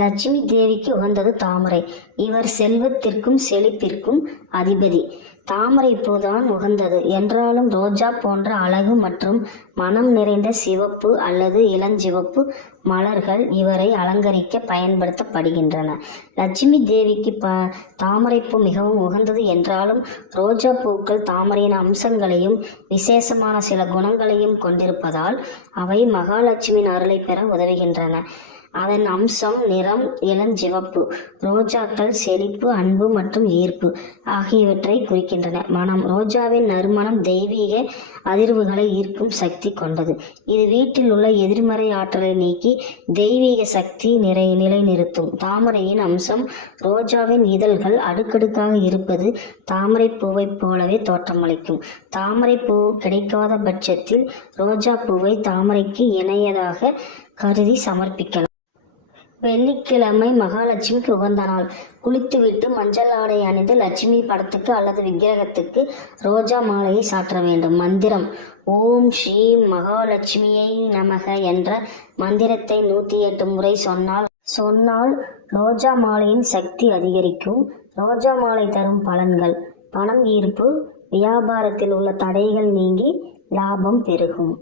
லட்சுமி தேவிக்கு உகந்தது தாமரை. இவர் செல்வத்திற்கும் செழிப்பிற்கும் அதிபதி. தாமரை பூதான் உகந்தது என்றாலும் ரோஜா போன்ற அழகு மற்றும் மனம் நிறைந்த சிவப்பு அல்லது இளஞ்சிவப்பு மலர்கள் இவரை அலங்கரிக்க பயன்படுத்தப்படுகின்றன. லட்சுமி தேவிக்கு தாமரைப்பூ மிகவும் உகந்தது என்றாலும் ரோஜா பூக்கள் தாமரையின் அம்சங்களையும் விசேஷமான சில குணங்களையும் கொண்டிருப்பதால் அவை மகாலட்சுமியின் அருளை பெற உதவுகின்றன. அதன் அம்சம் நிறம் இளஞ்சிவப்பு. ரோஜாக்கள் செழிப்பு, அன்பு மற்றும் ஈர்ப்பு ஆகியவற்றை குறிக்கின்றன. மனம். ரோஜாவின் நறுமணம் தெய்வீக அதிர்வுகளை ஈர்க்கும் சக்தி கொண்டது. இது வீட்டில் உள்ள எதிர்மறை ஆற்றலை நீக்கி தெய்வீக சக்தி நிலைநிறுத்தும். தாமரையின் அம்சம். ரோஜாவின் இதழ்கள் அடுக்கடுக்காக இருப்பது தாமரை பூவை போலவே தோற்றமளிக்கும். தாமரை பூ கிடைக்காத பட்சத்தில் ரோஜா பூவை தாமரைக்கு இணையதாக கருதி சமர்ப்பிக்கலாம். வெள்ளிக்கிழமை மகாலட்சுமிக்கு உகந்த நாள். குளித்துவிட்டு மஞ்சள் ஆடை அணிந்து லட்சுமி படத்துக்கு அல்லது விக்கிரகத்துக்கு ரோஜா மாலையை சாற்ற வேண்டும். மந்திரம். ஓம் ஸ்ரீம் மகாலட்சுமியை நமக என்ற மந்திரத்தை 108 முறை சொன்னால் ரோஜா மாலையின் சக்தி அதிகரிக்கும். ரோஜா மாலை தரும் பலன்கள். பணம் ஈர்ப்பு. வியாபாரத்தில் உள்ள தடைகள் நீங்கி லாபம் பெருகும்.